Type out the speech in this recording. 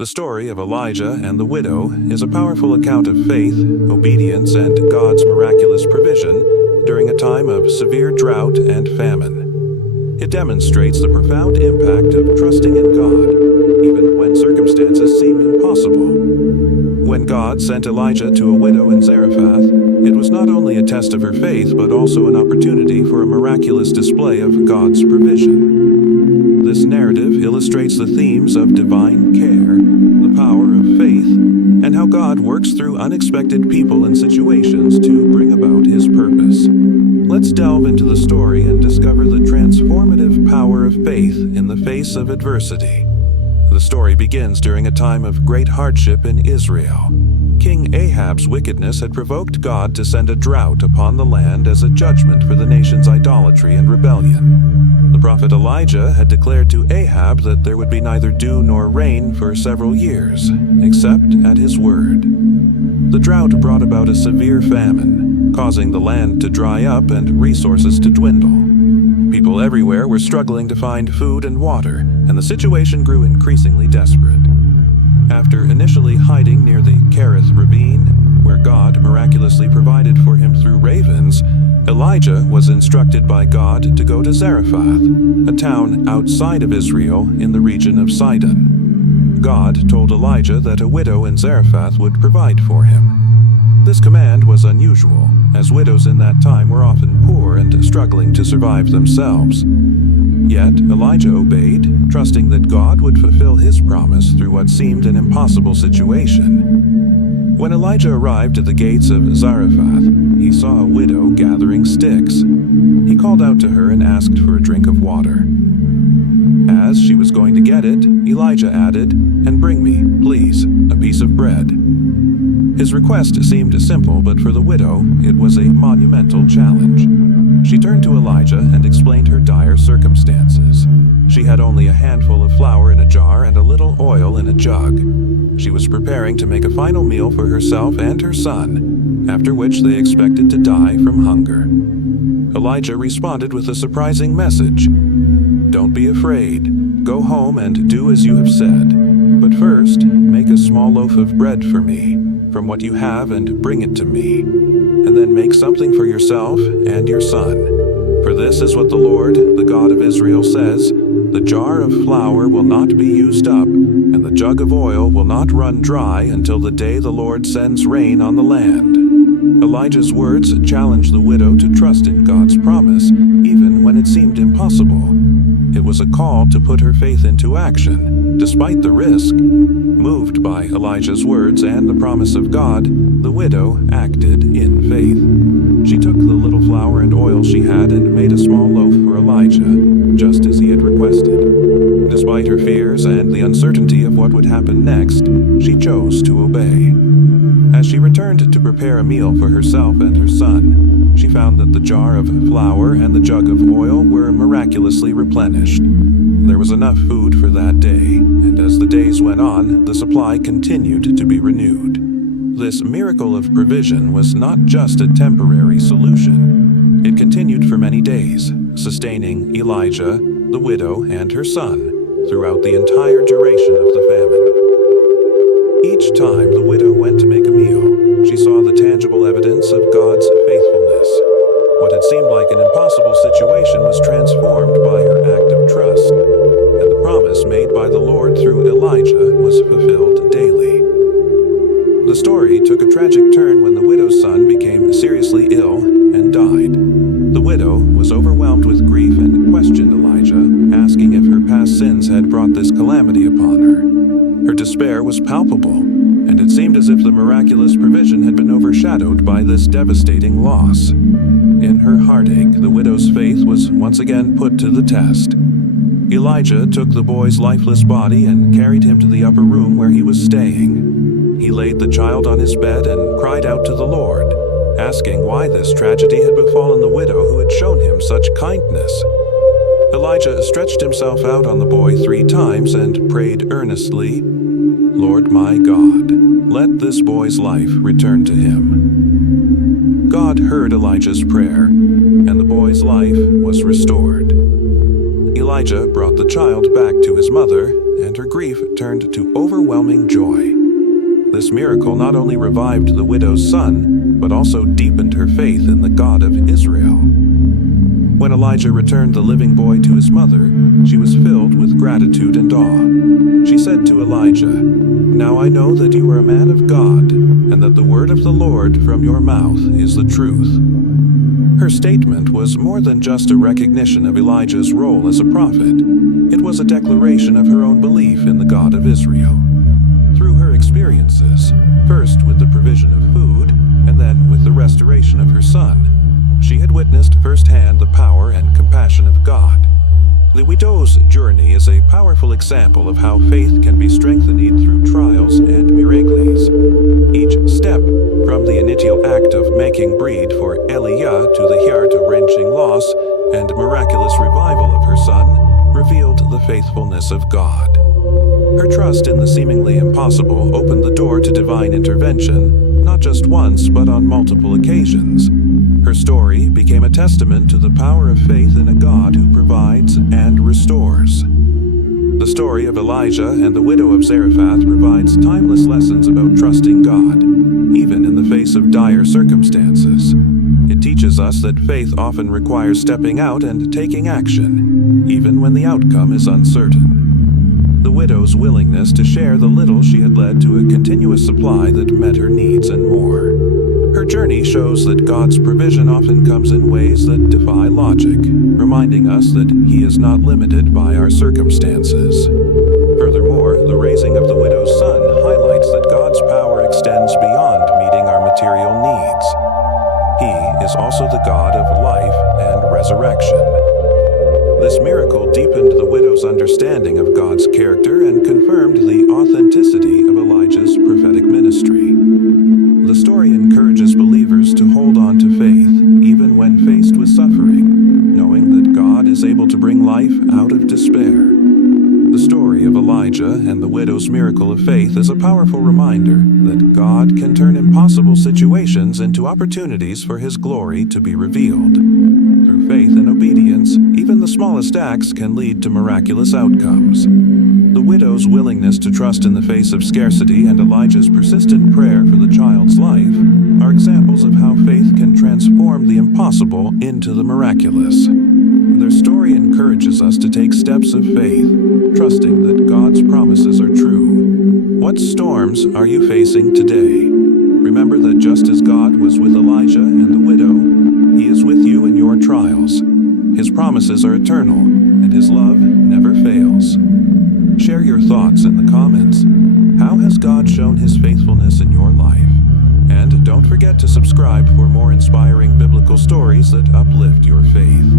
The story of Elijah and the widow is a powerful account of faith, obedience, and God's miraculous provision during a time of severe drought and famine. It demonstrates the profound impact of trusting in God, even when circumstances seem impossible. When God sent Elijah to a widow in Zarephath, it was not only a test of her faith but also an opportunity for a miraculous display of God's provision. This narrative illustrates the themes of divine care, the power of faith, and how God works through unexpected people and situations to bring about His purpose. Let's delve into the story and discover the transformative power of faith in the face of adversity. The story begins during a time of great hardship in Israel. King Ahab's wickedness had provoked God to send a drought upon the land as a judgment for the nation's idolatry and rebellion. The prophet Elijah had declared to Ahab that there would be neither dew nor rain for several years, except at his word. The drought brought about a severe famine, causing the land to dry up and resources to dwindle. People everywhere were struggling to find food and water, and the situation grew increasingly desperate. After initially hiding near the Kerith ravine, where God miraculously provided for him through ravens, Elijah was instructed by God to go to Zarephath, a town outside of Israel in the region of Sidon. God told Elijah that a widow in Zarephath would provide for him. This command was unusual, as widows in that time were often poor and struggling to survive themselves. Yet Elijah obeyed, trusting that God would fulfill his promise through what seemed an impossible situation. When Elijah arrived at the gates of Zarephath, he saw a widow gathering sticks. He called out to her and asked for a drink of water. As she was going to get it, Elijah added, "And bring me, please, a piece of bread." His request seemed simple, but for the widow, it was a monumental challenge. She turned to Elijah and explained her dire circumstances. She had only a handful of flour in a jar and a little oil in a jug. She was preparing to make a final meal for herself and her son, after which they expected to die from hunger. Elijah responded with a surprising message. "Don't be afraid. Go home and do as you have said. But first, make a small loaf of bread for me, from what you have, and bring it to me. And then make something for yourself and your son. For this is what the Lord, the God of Israel, says, the jar of flour will not be used up, and the jug of oil will not run dry until the day the Lord sends rain on the land." Elijah's words challenged the widow to trust in God's promise, even when it seemed impossible. It was a call to put her faith into action, despite the risk. Moved by Elijah's words and the promise of God, the widow acted in faith. She took the little flour and oil she had and made a small loaf for Elijah, just as he had requested. Despite her fears and the uncertainty of what would happen next, she chose to obey. As she returned to prepare a meal for herself and her son, she found that the jar of flour and the jug of oil were miraculously replenished. There was enough food for that day, and as the days went on, the supply continued to be renewed. This miracle of provision was not just a temporary solution. It continued for many days, sustaining Elijah, the widow, and her son throughout the entire duration of the famine. Each time the widow went to make a meal, she saw the tangible evidence of God's faithfulness. What had seemed like an impossible situation was transformed by her act of trust, and the promise made by the Lord through Elijah was fulfilled daily. The story took a tragic turn when the widow's son became seriously ill and died. The widow was overwhelmed with grief and questioned Elijah, asking if her past sins had brought this calamity upon her. Her despair was palpable, and it seemed as if the miraculous provision had been overshadowed by this devastating loss. In her heartache, the widow's faith was once again put to the test. Elijah took the boy's lifeless body and carried him to the upper room where he was staying. He laid the child on his bed and cried out to the Lord, asking why this tragedy had befallen the widow who had shown him such kindness. Elijah stretched himself out on the boy 3 times and prayed earnestly, "Lord my God, let this boy's life return to him." God heard Elijah's prayer, and the boy's life was restored. Elijah brought the child back to his mother, and her grief turned to overwhelming joy. This miracle not only revived the widow's son, but also deepened her faith in the God of Israel. When Elijah returned the living boy to his mother, she was filled with gratitude and awe. She said to Elijah, "Now I know that you are a man of God, and that the word of the Lord from your mouth is the truth." Her statement was more than just a recognition of Elijah's role as a prophet. It was a declaration of her own belief in the God of Israel. Through her experiences, first with the provision of food, and then with the restoration of her son, she had witnessed firsthand the power and compassion of God. The widow's journey is a powerful example of how faith can be strengthened through trials and miracles. Each step, from the initial act of making bread for Eliah to the heart-wrenching loss and miraculous revival of her son, revealed the faithfulness of God. Her trust in the seemingly impossible opened the door to divine intervention, not just once but on multiple occasions. Her story became a testament to the power of faith in a God who provides and restores. The story of Elijah and the widow of Zarephath provides timeless lessons about trusting God, even in the face of dire circumstances. It teaches us that faith often requires stepping out and taking action, even when the outcome is uncertain. The widow's willingness to share the little she had led to a continuous supply that met her needs and more. Her journey shows that God's provision often comes in ways that defy logic, reminding us that He is not limited by our circumstances. Furthermore, the raising of the widow's son highlights that God's power extends beyond meeting our material needs. He is also the God of life and resurrection. This miracle deepened the widow's understanding of God's character and confirmed the authenticity of Elijah's prophetic ministry. The story encourages believers to hold on to faith, even when faced with suffering, knowing that God is able to bring life out of despair. The story of Elijah and the widow's miracle of faith is a powerful reminder that God can turn impossible situations into opportunities for His glory to be revealed. Through faith and obedience, even the smallest acts can lead to miraculous outcomes. The widow's willingness to trust in the face of scarcity and Elijah's persistent prayer for the child's life are examples of how faith can transform the impossible into the miraculous. Their story encourages us to take steps of faith, trusting that God's promises are true. What storms are you facing today? Remember that just as God was with Elijah and the widow, He is with you in your trials. His promises are eternal, and His love never fails. Share your thoughts in the comments. How has God shown His faithfulness in your life? And don't forget to subscribe for more inspiring biblical stories that uplift your faith.